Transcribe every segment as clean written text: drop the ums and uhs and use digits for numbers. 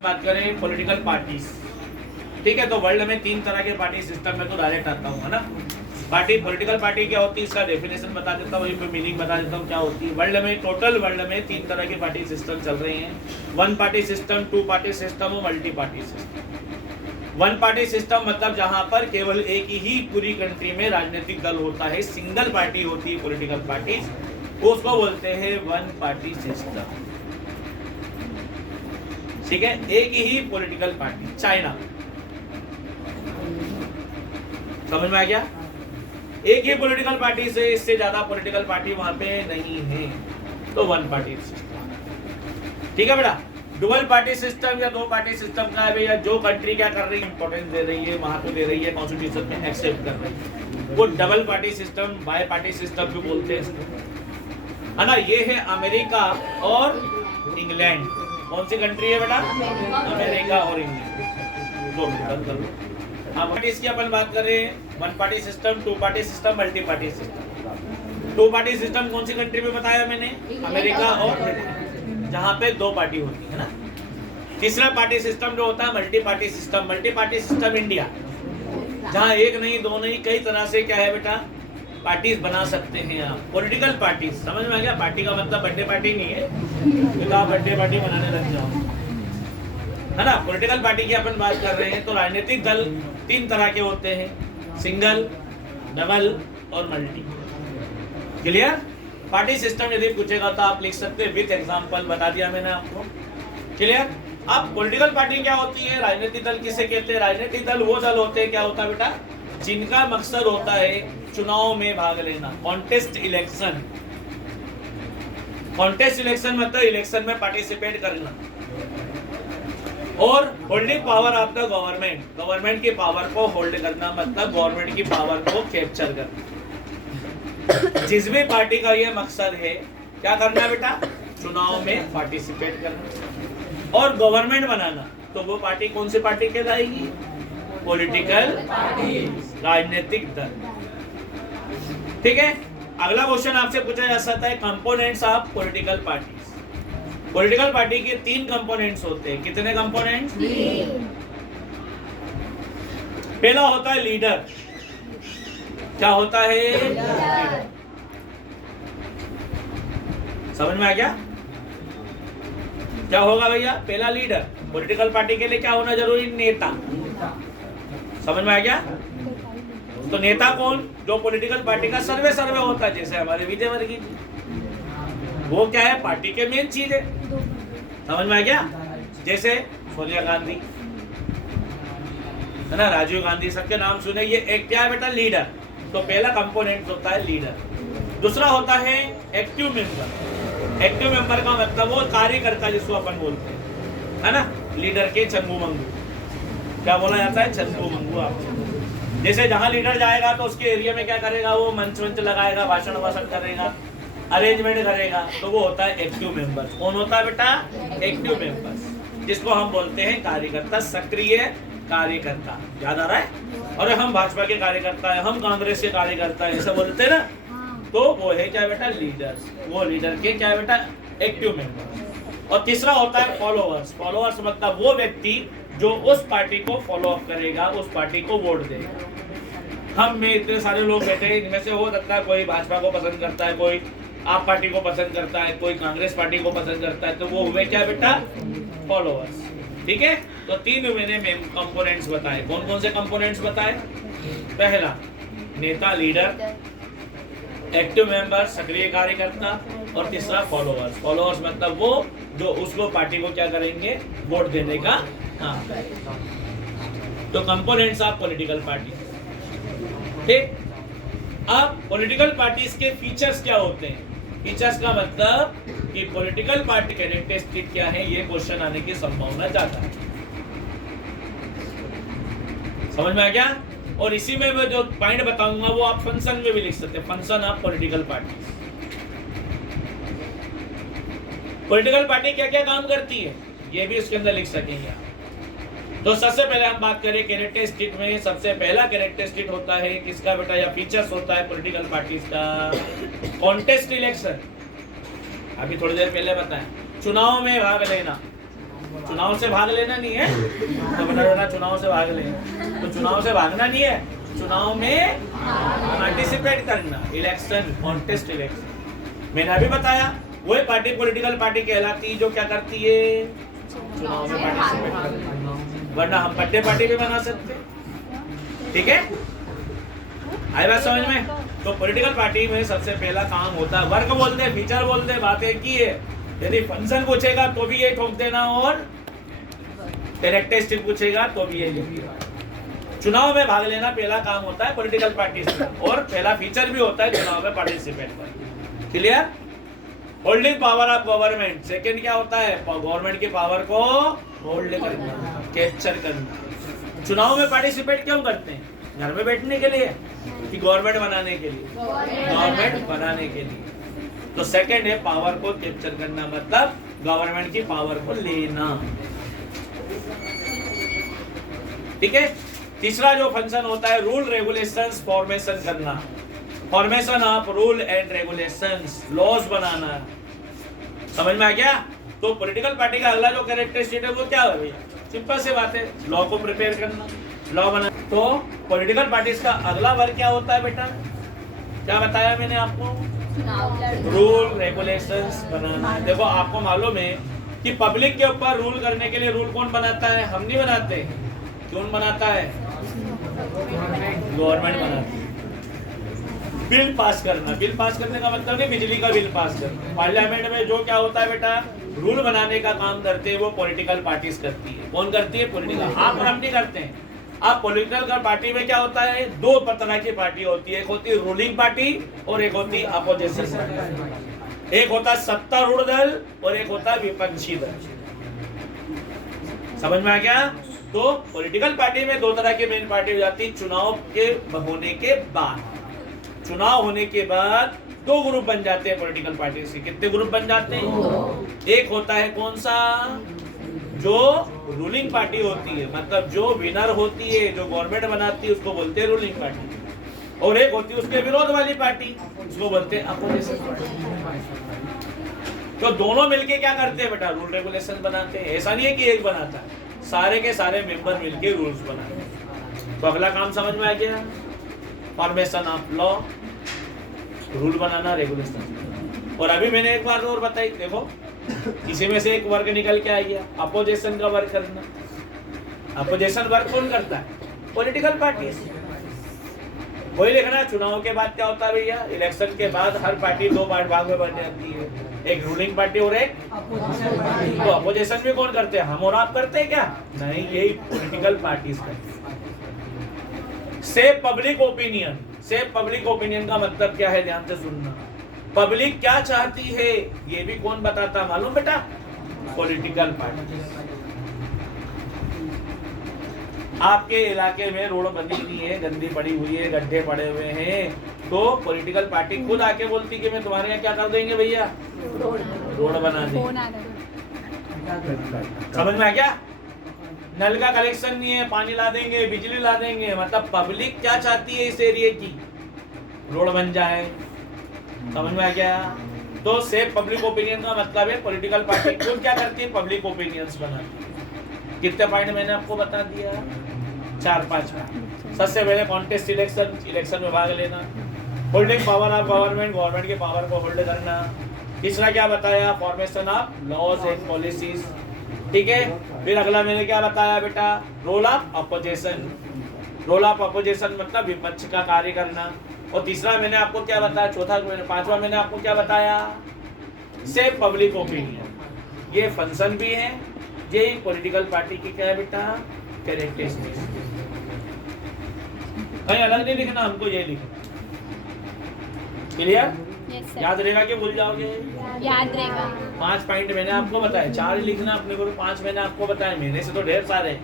बात करें political parties, ठीक है। तो वर्ल्ड में 3 तरह के पार्टी सिस्टम में तो डायरेक्ट आता हूँ, है ना। पॉलिटिकल पार्टी क्या होती है, इसका डेफिनेशन बता देता हूँ, मीनिंग बता देता हूँ क्या होती है। टोटल वर्ल्ड में 3 तरह के पार्टी सिस्टम चल रहे हैं। 1 पार्टी सिस्टम, 2 पार्टी सिस्टम और multi party system. 1 party system मतलब जहां पर केवल एक ही पूरी कंट्री में राजनीतिक दल होता है, सिंगल पार्टी होती है पॉलिटिकल पार्टी, उसको बोलते हैं 1 पार्टी सिस्टम, ठीक है। एक ही पॉलिटिकल पार्टी, चाइना, समझ में आ गया। एक ही पॉलिटिकल पार्टी से इससे ज्यादा पॉलिटिकल पार्टी वहां पे नहीं है, तो 1 पार्टी सिस्टम, ठीक है बेटा। डुअल पार्टी सिस्टम या 2 पार्टी सिस्टम का है भैया, जो कंट्री क्या कर रही है, इंपॉर्टेंस दे रही है, महत्व दे रही है, कॉन्स्टिट्यूशन में एक्सेप्ट कर रही है, वो double party system, bi party system भी बोलते हैं इसको, है ना। ये है अमेरिका और इंग्लैंड। कौन सी कंट्री है बेटा, अमेरिका और इंग्लैंड। दो मिनट कर लो। हाँ, पार्टीज की अपन बात कर रहे हैं, 1 party system, 2 party system, multi party system. 2 party system कौन सी कंट्री में बताया मैंने, अमेरिका और, जहाँ पे 2 पार्टी होती है ना। तीसरा पार्टी सिस्टम जो होता है multi party system. Multi party system India, जहाँ एक नहीं, 2 नहीं, कई तरह से क्या है बेटा, पार्टीज बना सकते हैं आप। पॉलिटिकल पार्टीज, समझ में आ गया। पार्टी का मतलब बर्थडे पार्टी नहीं है, तो आप बर्थडे पार्टी बनाने लग जाओ, है ना। पॉलिटिकल पार्टी की अपन बात कर रहे हैं, तो राजनीतिक दल 3 तरह के होते हैं, सिंगल, डबल और मल्टी। क्लियर। पार्टी सिस्टम यदि पूछेगा तो आप लिख सकते हैं विद एग्जांपल, बता दिया मैंने आपको। क्लियर। अब पॉलिटिकल पार्टी क्या होती है, राजनीतिक दल किसे कहते हैं। राजनीतिक दल वो दल होते हैं, क्या होता है बेटा, जिनका मकसद होता है चुनाव में भाग लेना, कॉन्टेस्ट इलेक्शन। कॉन्टेस्ट इलेक्शन मतलब इलेक्शन में पार्टिसिपेट करना। और holding power of the government, government की पावर को होल्ड करना मतलब गवर्नमेंट की पावर को कैप्चर करना। जिस भी पार्टी का ये मकसद है, क्या करना बेटा, चुनाव में पार्टिसिपेट करना और गवर्नमेंट बनाना, तो वो पार्टी कौन सी पार्टी कहलाएगी, पॉलिटिकल पार्टी, राजनीतिक दल, ठीक है। अगला क्वेश्चन आपसे पूछा जा सकता है, components of political party. Political party के 3 कंपोनेंट्स होते हैं। कितने कंपोनेंट्स, 3। पहला होता है लीडर। क्या होता है, लीडर। समझ में आ गया, क्या होगा भैया, पहला लीडर। पॉलिटिकल पार्टी के लिए क्या होना जरूरी, नेता। समझ में आ गया। तो नेता कौन, जो पॉलिटिकल पार्टी का सर्वे होता है, जैसे हमारे विजय वर्गीय, वो क्या है, पार्टी के मेन चीज है। समझ में आ गया। जैसे सोनिया गांधी, है ना, राजीव गांधी, सबके नाम सुने। ये एक क्या है बेटा, लीडर। तो पहला कंपोनेंट होता है लीडर। दूसरा होता है एक्टिव मेंबर। एक्टिव मेंबर का मतलब वो कार्यकर्ता जिसको अपन बोलते हैं, है ना। लीडर के चंगू मंगू, क्या बोला जाता है, चंगू मंगू। आप जैसे जहां लीडर जाएगा तो उसके एरिया में क्या करेगा, वो मंच लगाएगा, भाषण करेगा, अरेंजमेंट करेगा, तो वो होता है एक्टिव मेंबर। कौन होता है बेटा, एक्टिव मेंबर, जिसको हम बोलते हैं कार्यकर्ता, सक्रिय कार्यकर्ता। याद आ रहा है। और हम भाजपा के कार्यकर्ता है, हम कांग्रेस के कार्यकर्ता है, ऐसा बोलते हैं ना, तो वो है क्या बेटा, लीडर। वो लीडर के क्या बेटा, एक्टिव मेंबर। और तीसरा होता है फॉलोअर्स। फॉलोअर्स मतलब वो व्यक्ति जो उस पार्टी को फॉलो अप करेगा, उस पार्टी को वोट देगा। हम में इतने सारे लोग बैठे हैं, इनमें से हो सकता है कोई भाजपा को पसंद करता है, कोई आप पार्टी को पसंद करता है, कोई कांग्रेस पार्टी को पसंद करता है, तो वो हुए क्या बेटा, फॉलोअर्स, ठीक है। तो 3 मैंने कंपोनेंट्स बताए। कौन कौन से कंपोनेंट्स बताए, पहला नेता, लीडर, एक्टिव मेंबर, सक्रिय कार्यकर्ता, और तीसरा फॉलोअर्स। फॉलोअर्स मतलब वो जो उसको पार्टी को क्या करेंगे, वोट देने का। हाँ, तो कंपोनेंट्स ऑफ पॉलिटिकल पार्टी, ठीक। अब पॉलिटिकल पार्टीज के फीचर्स क्या होते हैं। फीचर्स का मतलब कि पॉलिटिकल पार्टी कैरेक्टरिस्टिक क्या है, ये क्वेश्चन आने की संभावना ज्यादा है। समझ में आ गया। और इसी में मैं जो पॉइंट बताऊंगा वो आप फंक्शन में भी लिख सकते हैं, function of political party. Political party क्या क्या काम करती है, ये भी उसके अंदर लिख सकेंगे आप। तो सबसे पहले हम बात करें कैरेक्टरिस्टिक में, सबसे पहला कैरेक्टरिस्टिक होता है किसका बेटा, या फीचर्स होता है पॉलिटिकल पार्टीज का, कॉन्टेस्ट इलेक्शन। अभी थोड़ी देर पहले बताएं, चुनाव में भाग लेना। चुनाव से भाग लेना नहीं है तो बता देना चुनाव से भाग लेना। तो चुनाव से भागना नहीं है, चुनाव में पार्टिसिपेट करना, इलेक्शन, कॉन्टेस्ट इलेक्शन। मैंने अभी बताया वही पार्टी पॉलिटिकल पार्टी कहलाती जो क्या करती है, चुनाव में पार्टिसिपेट करती, वरना हम बर्थडे पार्टी भी बना सकते। ठीक है, आई बात समझ में? तो पॉलिटिकल पार्टी में सबसे पहला काम होता है, वर्क बोलते हैं, फीचर बोलते हैं, बातें की है। यदि फंक्शन पूछेगा तो भी ये ठोक देना और कैरेक्टरिस्टिक पूछेगा तो भी ये लिख देना। चुनाव में भाग लेना पहला काम होता है पॉलिटिकल पार्टी से, और पहला फीचर भी होता है चुनाव में पार्टिसिपेट करना। Clear? Holding power of government, second क्या होता है, गवर्नमेंट की पावर को होल्ड करना, कैप्चर करना। चुनाव में पार्टिसिपेट क्यों करते हैं? घर में बैठने के लिए कि गवर्नमेंट बनाने के लिए? गवर्नमेंट बनाने के लिए। तो सेकंड है पावर को कैप्चर करना, मतलब गवर्नमेंट की पावर को लेना। ठीक है। तीसरा जो फंक्शन होता है रूल रेगुलेशंस फॉर्मेशन करना, formation of rule and regulations, laws बनाना। समझ में आ गया? तो पॉलिटिकल पार्टी का अगला जो कैरेक्टरिस्टिक है वो क्या है भैया? सिंपल सी बात है, लॉ को प्रिपेयर करना, लॉ बना। तो पॉलिटिकल पार्टीज का अगला वर्क क्या होता है बेटा? क्या बताया मैंने आपको? रूल रेगुलेशंस बनाना। देखो आपको मालूम है कि पब्लिक के ऊपर रूल करने के लिए रूल कौन बनाता है? हम नहीं बनाते। कौन बनाता है? गवर्नमेंट बनाती है। बिल पास करना, बिल पास करने का मतलब नहीं बिजली का बिल पास करना। पार्लियामेंट में जो क्या होता है बेटा, रूल बनाने का काम करते हैं वो पॉलिटिकल पार्टीज करती है। कौन करती है? पॉलिटिकल। आप और हम नहीं करते हैं। आप पॉलिटिकल पार्टी में क्या होता है, दो तरह की पार्टी होती है, एक होती है रूलिंग पार्टी और एक होती है अपोजिशन पार्टी। एक होता है सत्तारूढ़ दल और एक होता है विपक्षी दल। समझ में आ गया? तो पॉलिटिकल पार्टी में दो तरह की मेन पार्टी हो जाती है। चुनाव के होने के बाद, चुनाव होने के बाद दो ग्रुप बन जाते हैं पॉलिटिकल पार्टी से। कितने ग्रुप बन जाते हैं? एक होता है कौन सा, जो रूलिंग पार्टी होती है, मतलब जो विनर होती है, जो गवर्नमेंट बनाती है, उसको बोलते हैं रूलिंग पार्टी। और एक होती है उसके विरोध वाली पार्टी, उसको बोलते हैं अपोजिशन पार्टी। तो दोनों मिलके क्या करते हैं बेटा? रूल रेगुलेशन बनाते हैं। ऐसा नहीं है कि एक बनाता है, सारे के सारे मेंबर मिलके रूल्स बनाते हैं। तो अगला काम समझ में आ गया, formation of law, rule banana, regulation. और अभी मैंने एक बार और बताई, देखो इसी में से एक वर्क निकल के आ गया, अपोजिशन का वर्क करना। अपोजिशन वर्क कौन करता है? Political party. वही लिखना, चुनाव के बाद क्या होता है भैया? इलेक्शन के बाद हर पार्टी दो भाग में बन जाती है, एक रूलिंग पार्टी और एक अपोजिशन। तो अपोजिशन भी कौन करते हैं? हम और आप करते हैं क्या? नहीं, यही पॉलिटिकल पार्टीज करते हैं। Save public opinion, save public opinion का मतलब क्या है? ध्यान से सुनना। पब्लिक क्या चाहती है ये भी कौन बताता मालूम बेटा? Political party. आपके इलाके में रोड बनी नहीं है, गंदी पड़ी हुई है, गड्ढे पड़े हुए हैं, तो पॉलिटिकल पार्टी खुद आके बोलती कि मैं तुम्हारे यहाँ क्या कर देंगे भैया? रोड बना देंगे। समझ में आ गया? नल का कलेक्शन नहीं है, पानी ला देंगे, बिजली ला देंगे। मतलब पब्लिक क्या चाहती है इस एरिया की? रोड बन जाए। समझ में आ गया? तो सेव पब्लिक ओपिनियन का मतलब है पॉलिटिकल पार्टी खुद क्या करती है? पब्लिक ओपिनियंस बनाती है। कितने पॉइंट मैंने आपको बता दिया? 4-5 पॉइंट। सबसे पहले कॉन्टेस्ट इलेक्शन, इलेक्शन में भाग लेना। Holding power of government, government की पावर को होल्ड करना। तीसरा क्या बताया? Formation of laws and policies. ठीक है। फिर अगला मैंने क्या बताया बेटा? Role of opposition. Role of opposition मतलब विपक्ष का कार्य करना। और तीसरा मैंने आपको क्या बताया? पांचवा मैंने आपको क्या बताया? Save public opinion. ये फंक्शन भी है, ये पॉलिटिकल पार्टी की क्या है बेटा? कैरेक्टरिस्टिक्स। कहीं अलग नहीं लिखना, हमको ये लिखना। क्लियर? याद रहेगा कि भूल जाओगे? याद रहेगा। 5 पॉइंट मैंने आपको बताया, 4 लिखना अपने को, 5 मैंने आपको बताया, मेरे से तो ढेर सारे।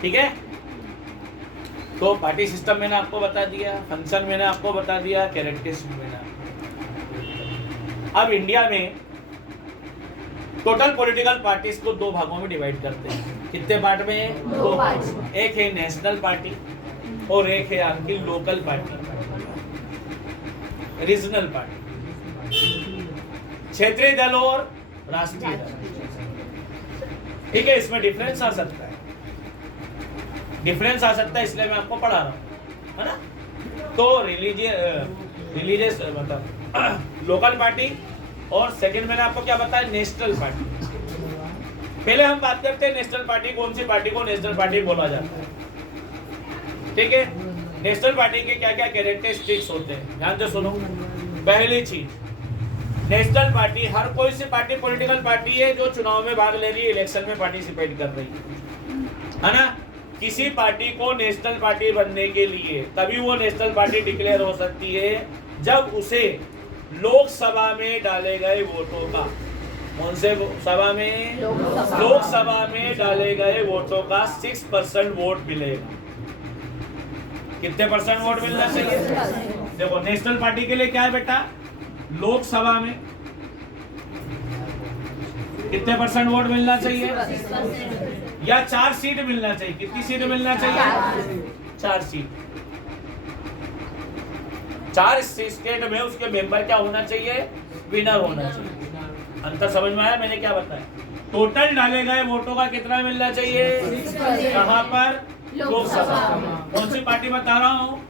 ठीक है। तो पार्टी सिस्टम मैंने आपको बता दिया, फंक्शन मैंने आपको बता दिया, कैरेक्टरिस्टिक मैंने आपको। अब इंडिया में टोटल पॉलिटिकल पार्टीज को 2 भागों में डिवाइड करते हैं। कितने पार्ट में? 2 पार्ट। एक है नेशनल पार्टी और एक है आपकी लोकल पार्टी, रीजनल पार्टी। क्षेत्रीय दल और राष्ट्रीय दल। ठीक है, इसमें डिफरेंस आ सकता है, डिफरेंस आ सकता है, इसलिए मैं आपको पढ़ा रहा हूँ, है ना। तो रिलीजियस मतलब लोकल पार्टी, और सेकंड मैंने आपको क्या बताया, नेशनल पार्टी। पहले हम बात करते हैं नेशनल पार्टी, कौन सी पार्टी को नेशनल पार्टी बोला जाता है। ठीक है, नेशनल पार्टी के क्या क्या कैरेक्टरिस्टिक्स होते हैं, ध्यान से सुनो। पहली चीज, नेशनल पार्टी हर कोई सी पार्टी पॉलिटिकल पार्टी है जो चुनाव में भाग ले रही है, इलेक्शन में पार्टिसिपेट कर रही है ना। किसी पार्टी को नेशनल पार्टी बनने के लिए तभी वो नेशनल पार्टी डिक्लेयर हो सकती है जब उसे लोकसभा में डाले गए वोटों का, कौन से सभा में, लोकसभा में डाले गए वोटों का 6% वोट मिलेगा। कितने परसेंट वोट मिलना चाहिए? देखो नेशनल पार्टी के लिए क्या है बेटा, लोकसभा में कितने परसेंट वोट मिलना चाहिए, या 4 सीट मिलना चाहिए। कितनी सीट मिलना चाहिए? 4 सीट। 4 स्टेट में उसके मेंबर क्या होना चाहिए, विनर होना चाहिए। अंतर समझ में आया मैंने क्या बताया? टोटल डाले गए वोटों का कितना मिलना चाहिए, कहां पर, लोकसभा। कौन सी पार्टी बता रहा हूँ,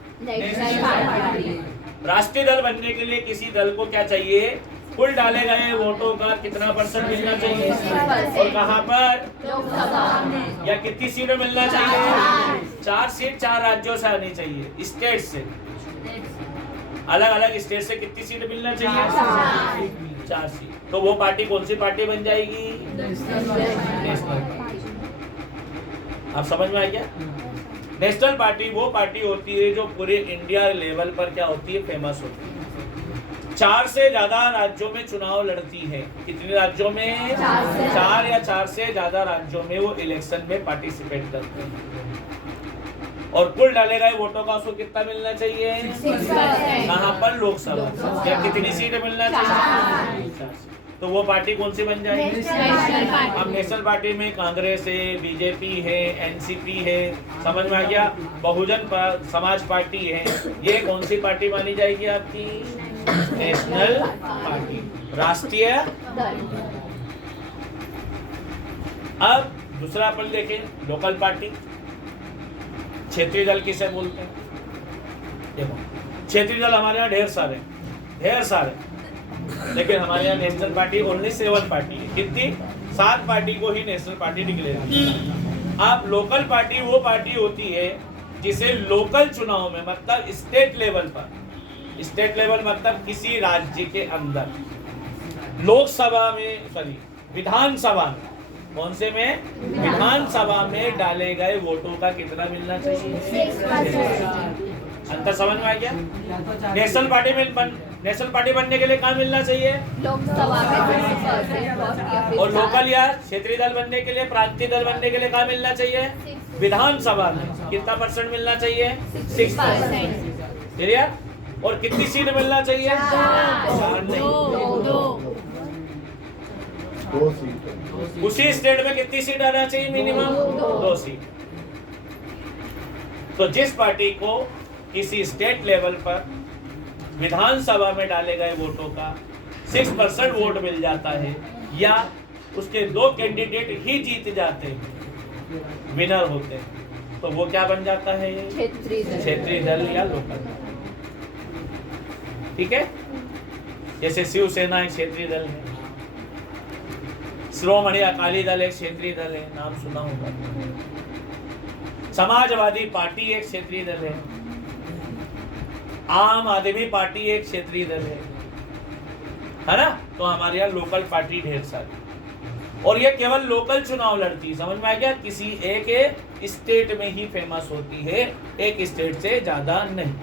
राष्ट्रीय दल बनने के लिए किसी दल को क्या चाहिए, कुल डाले गए वोटों का कितना परसेंट मिलना चाहिए, और कहां पर, या कितनी सीटें मिलना चाहिए, 4 सीट 4 राज्यों से आनी चाहिए, स्टेट से, अलग अलग स्टेट से कितनी सीट मिलना चाहिए, 4 सीट। तो वो पार्टी कौन सी पार्टी बन जाएगी, नेशनल पार्टी। आप समझ में आ गया? नेशनल पार्टी वो पार्टी होती है जो पूरे इंडिया लेवल पर क्या होती है, फेमस होती है। 4 से ज्यादा राज्यों में चुनाव लड़ती है। कितने राज्यों में, 4 या 4 से ज्यादा राज्यों में वो इलेक्शन में पार्टिसिपेट करते हैं। और कुल डाले गए वोटों का उसको कितना मिलना चाहिए, कहां पर, लोकसभा। या कितनी सीटें मिलना चाहिए, 4 सीट। तो वो पार्टी कौन सी बन जाएगी, अब नेशनल पार्टी में कांग्रेस है, बीजेपी है, एनसीपी है, समझ में आ गया, बहुजन समाज पार्टी है, ये कौन सी पार्टी मानी जाएगी आपकी, नेशनल पार्टी, राष्ट्रीय। अब दूसरा अपन देखें, लोकल पार्टी। क्षेत्रीय दल किसे बोलते हैं? देखो क्षेत्रीय दल हमारे यहाँ ढेर सारे, लेकिन हमारे यहाँ नेशनल पार्टी ओनली 7 पार्टी है। कितनी? 7 पार्टी को ही नेशनल पार्टी डिक्लेयर की। अब लोकल पार्टी वो पार्टी होती है जिसे लोकल चुनाव में, मतलब स्टेट लेवल पर, स्टेट लेवल मतलब किसी राज्य के अंदर, लोकसभा में, सॉरी विधानसभा में, कौन से में, विधानसभा में डाले गए वोटों का कितना मिलना चाहिए। अंतर समझ में आ गया? नेशनल पार्टी बनने के लिए कहाँ मिलना चाहिए, लोकसभा में। और लोकल या क्षेत्रीय दल बनने के लिए, प्रांतीय दल बनने के लिए कहाँ मिलना चाहिए, विधानसभा में। कितना परसेंट मिलना चाहिए, 6%। क्लियर? और कितनी सीट मिलना चाहिए, 2 सीट। उसी स्टेट में कितनी सीट आना चाहिए, मिनिमम 2 सीट। तो जिस पार्टी को किसी स्टेट लेवल पर विधानसभा में डाले गए वोटों का 6% वोट मिल जाता है, या उसके 2 कैंडिडेट ही जीत जाते हैं, विनर होते हैं, तो वो क्या बन जाता है, क्षेत्रीय दल या लोकल दल। ठीक है? जैसे शिवसेना एक क्षेत्रीय दल है, श्रोमणी अकाली दल एक क्षेत्रीय दल है, नाम सुना होगा। समाजवादी पार्टी एक क्षेत्रीय दल है, आम आदमी पार्टी एक क्षेत्रीय दल है ना। तो हमारे यहाँ लोकल पार्टी ढेर सारी, और ये केवल लोकल चुनाव लड़ती है, समझ में आ गया, किसी एक स्टेट में ही फेमस होती है, एक स्टेट से ज्यादा नहीं।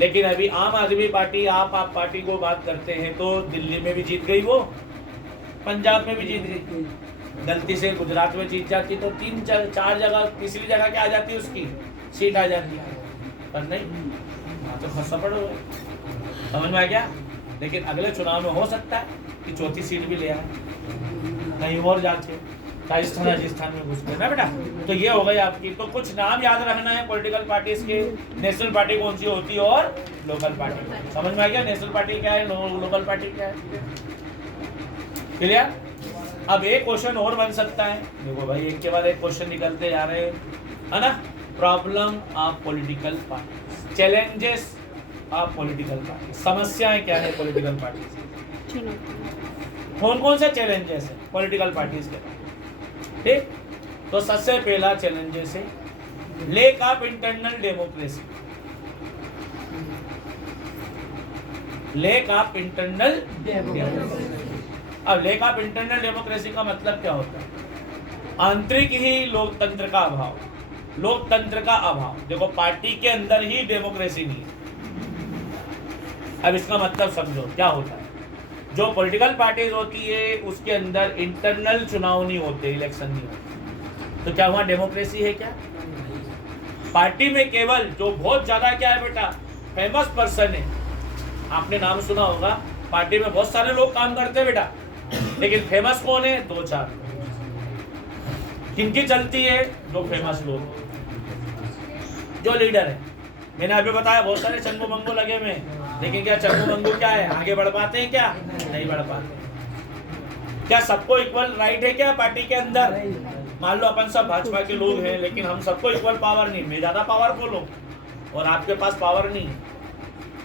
लेकिन अभी आम आदमी पार्टी, आप पार्टी को बात करते हैं तो दिल्ली में भी जीत गई वो, पंजाब में भी जीत गई, गलती से गुजरात में जीत जाती तो 3-4 जगह, तीसरी जगह क्या आ जाती है, उसकी सीट आ जाती है, पर नहीं, तो फंसा पड़ो, समझ में आ गया। लेकिन अगले चुनाव में हो सकता है कि 4थी सीट भी ले आए, कहीं और जाके राजस्थान में घुस गए ना बेटा। तो ये हो गई आपकी। तो कुछ नाम याद रखना है पॉलिटिकल पार्टीज के, नेशनल पार्टी कौन सी होती है और लोकल पार्टी। समझ में आ गया, नेशनल पार्टी क्या है, लोकल पार्टी क्या है, क्लियर? अब एक क्वेश्चन और बन सकता है, देखो भाई एक के बाद एक क्वेश्चन निकलते जा रहे हैं, है ना। Problem of political party, challenges of political party, समस्याएं क्या है पॉलिटिकल पार्टी, कौन कौन से चैलेंजेस है पॉलिटिकल पार्टीज के, ठीक। तो सबसे पहला चैलेंजेस है lake of internal democracy, lake of internal democracy. अब लेक ऑफ इंटरनल डेमोक्रेसी का मतलब क्या होता है, आंतरिक ही लोकतंत्र का अभाव, लोकतंत्र का अभाव। देखो पार्टी के अंदर ही डेमोक्रेसी नहीं है। अब इसका मतलब समझो क्या होता है, जो पॉलिटिकल पार्टीज होती है उसके अंदर इंटरनल चुनाव नहीं होते, इलेक्शन नहीं होते, तो क्या वहां डेमोक्रेसी है क्या? पार्टी में केवल जो बहुत ज्यादा क्या है बेटा, फेमस पर्सन है, आपने नाम सुना होगा, पार्टी में बहुत सारे लोग काम करते हैं बेटा, लेकिन फेमस कौन है? 2-4। किनकी चलती है? जो फेमस लोग, जो लीडर है। मैंने अभी बताया बहुत सारे चंगू मंगू लगे हुए, लेकिन क्या चंगू मंगू क्या है, आगे बढ़ पाते हैं क्या? नहीं बढ़ पाते। क्या सबको इक्वल राइट है क्या पार्टी के अंदर? मान लो अपन सब भाजपा के लोग हैं, लेकिन हम सबको इक्वल पावर नहीं, मैं ज्यादा पावरफुल हूँ और आपके पास पावर नहीं,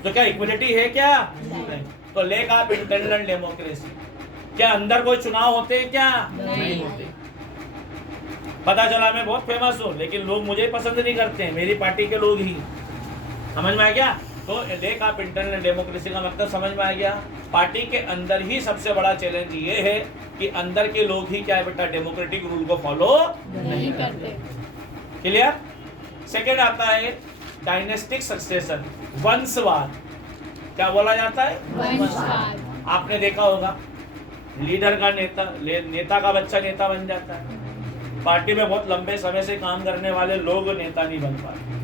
तो क्या इक्वलिटी है क्या? नहीं। तो लेक ऑफ इंटरनल डेमोक्रेसी, क्या अंदर कोई चुनाव होते हैं क्या? नहीं होते। पता चला मैं बहुत फेमस हूँ, लेकिन लोग मुझे पसंद नहीं करते हैं, मेरी पार्टी के लोग ही। समझ में आ गया? तो लेक ऑफ इंटरनल डेमोक्रेसी का मतलब समझ में आ गया। पार्टी के अंदर ही सबसे बड़ा चैलेंज ये है कि अंदर के लोग ही क्या है बेटा, डेमोक्रेटिक रूल को फॉलो नहीं करते। क्लियर? सेकेंड आता है डायनेस्टिक सक्सेशन, वंशवाद। क्या बोला जाता है? वंशवाद। आपने देखा होगा लीडर का नेता का बच्चा नेता बन जाता है। पार्टी में बहुत लंबे समय से काम करने वाले लोग नेता नहीं बन पाते।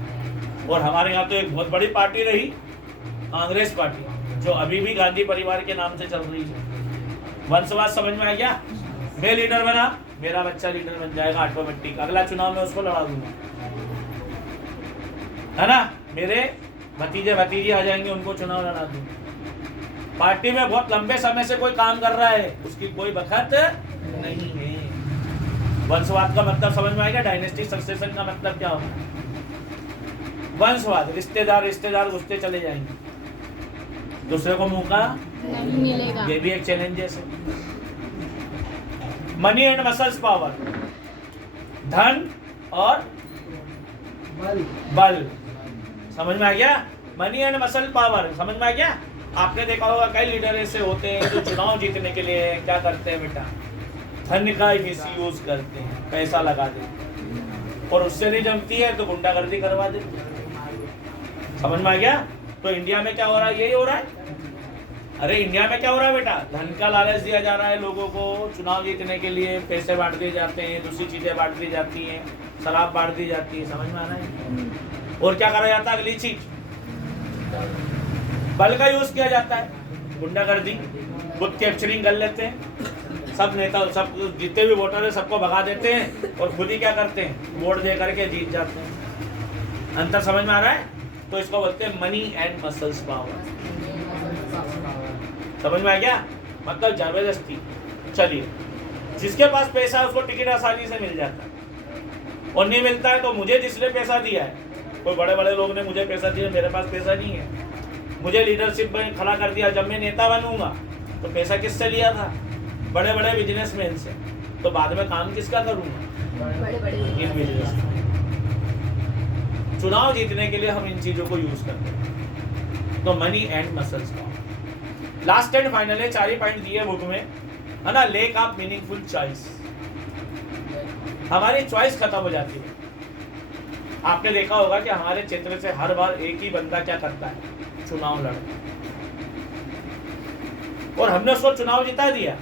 और हमारे यहाँ तो एक बहुत बड़ी पार्टी रही, कांग्रेस पार्टी, जो अभी भी गांधी परिवार के नाम से चल रही है। वंशवाद समझ में आ गया? मैं लीडर बना, मेरा बच्चा लीडर बन जाएगा ऑटोमेटिक, अगला चुनाव में उसको लड़ा दूंगा, है ना। मेरे भतीजे भतीजी आ जाएंगे, उनको चुनाव लड़ा दूंगा। पार्टी में बहुत लंबे समय से कोई काम कर रहा है, उसकी कोई बखत नहीं है। वंशवाद का मतलब समझ में आएगा? डायनेस्टिक सक्सेशन का मतलब क्या होगा? वंशवाद, रिश्तेदार घुसते चले जाएंगे, दूसरे को मौका नहीं मिलेगा। ये भी एक चैलेंजेस है। मनी एंड मसल्स पावर, धन और बल। समझ में आ गया? मनी एंड मसल पावर समझ में आ गया? आपने देखा होगा कई लीडर ऐसे होते हैं जो चुनाव जीतने के लिए क्या करते हैं बेटा, धन का मिसयूज करते हैं, पैसा लगा देते हैं, और उससे नहीं जमती है तो गुंडागर्दी करवा देते हैं। समझ में आ गया? तो इंडिया में क्या हो रहा है? यही हो रहा है। अरे इंडिया में क्या हो रहा है बेटा, धन का लालच दिया जा रहा है लोगों को, चुनाव जीतने के लिए पैसे बांट दिए जाते हैं, दूसरी चीजें बांट दी जाती हैं, शराब बांट दी जाती है। समझ में आ रहा है? और क्या करा जाता है? अगली चीज, बल का यूज किया जाता है, गुंडागर्दी, बुथ कैप्चरिंग कर लेते हैं, सब नेता, सब जितने भी वोटर है सबको भगा देते हैं, और खुद ही क्या करते हैं, वोट दे करके जीत जाते हैं। अंतर समझ में आ रहा है? तो इसको बोलते हैं मनी एंड मसल्स पावर। समझ में आ गया? मतलब जबरदस्ती। चलिए, जिसके पास पैसा है उसको टिकट आसानी से मिल जाता है, और नहीं मिलता है तो मुझे जिसने पैसा दिया है, कोई बड़े बड़े लोग ने मुझे पैसा दिया, मेरे पास पैसा नहीं है, मुझे लीडरशिप में खड़ा कर दिया, जब मैं नेता बनूंगा तो पैसा किससे लिया था? बड़े बड़े बिजनेसमैन से, तो बाद में काम किसका करूंगा? In business. चुनाव जीतने के लिए हम इन चीजों को यूज करते हैं। तो मनी एंड मसल्स का लास्ट एंड फाइनल है, 4 ही पॉइंट दिए बुक में, है ना। लेक ऑफ मीनिंगफुल चॉइस, हमारी चॉइस खत्म हो जाती है। आपने देखा होगा कि हमारे क्षेत्र से हर बार एक ही बंदा क्या करता है, चुनाव लड़ता है, और हमने उसको चुनाव जिता दिया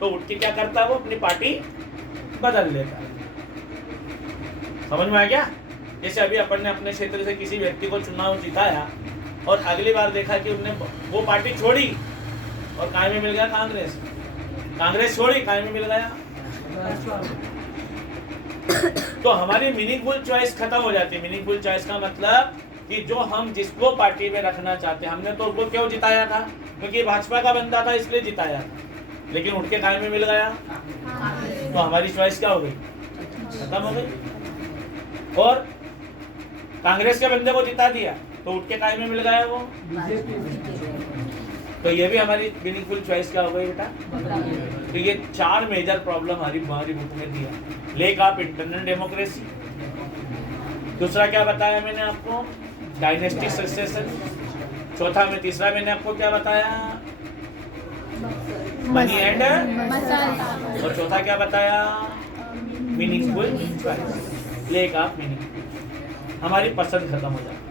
तो उठ के क्या करता है, वो अपनी पार्टी बदल लेता है। समझ में आ गया? जैसे अभी अपन ने अपने क्षेत्र से किसी व्यक्ति को चुनाव जिताया, और अगली बार देखा कि उन्होंने वो पार्टी छोड़ी और काय में मिल गया कांग्रेस, कांग्रेस छोड़ी काय में मिल गया। तो हमारी मीनिंगफुल चॉइस खत्म हो जाती है। मीनिंगफुल चॉइस का मतलब कि जो हम जिसको पार्टी में रखना चाहते हैं, हमने तो उसको क्यों जिताया था, क्योंकि भाजपा का बंदा था इसलिए जिताया था, लेकिन उठ के काय में मिल गया, तो हमारी चॉइस क्या हो गई, खत्म हो गई। और कांग्रेस के बंदे को जिता दिया तो उठ के काय में मिल गया वो, तो ये भी हमारी मीनिंगफुल चॉइस क्या हो गई बेटा। तो ये 4 मेजर प्रॉब्लम हमारी बुक में दिया। लेक ऑफ इंटरनल डेमोक्रेसी, दूसरा क्या बताया मैंने आपको, डायनेस्टिक सक्सेशन, चौथा में तीसरा मैंने आपको क्या बताया, मनी एंड, और चौथा क्या बताया, meaningful choice, lake of meaning, हमारी पसंद खत्म हो जाती।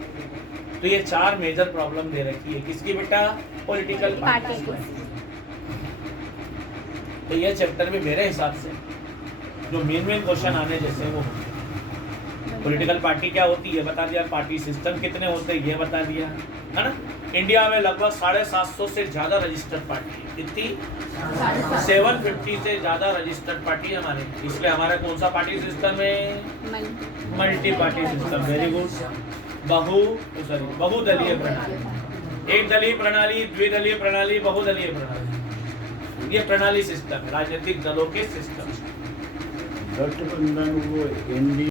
तो ये 4 मेजर प्रॉब्लम दे रखी है किसकी बेटा, पॉलिटिकल पार्टी। तो ये चैप्टर में मेरे हिसाब से जो मेन क्वेश्चन आने जैसे वो, पॉलिटिकल पार्टी क्या होती है बता दिया, पार्टी सिस्टम कितने होते हैं ये बता दिया, है ना। इंडिया में लगभग 750 से ज्यादा रजिस्टर्ड पार्टी है, कितनी, 750 से ज्यादा रजिस्टर्ड पार्टी है हमारे। इसलिए हमारा कौन सा पार्टी सिस्टम है, multi party system. Very good. बहुदलीय प्रणाली, एक दलीय प्रणाली, द्विदलीय प्रणाली, बहुदलीय प्रणाली, ये प्रणाली सिस्टम, राजनीतिक दलों के सिस्टम। गठबंधन वो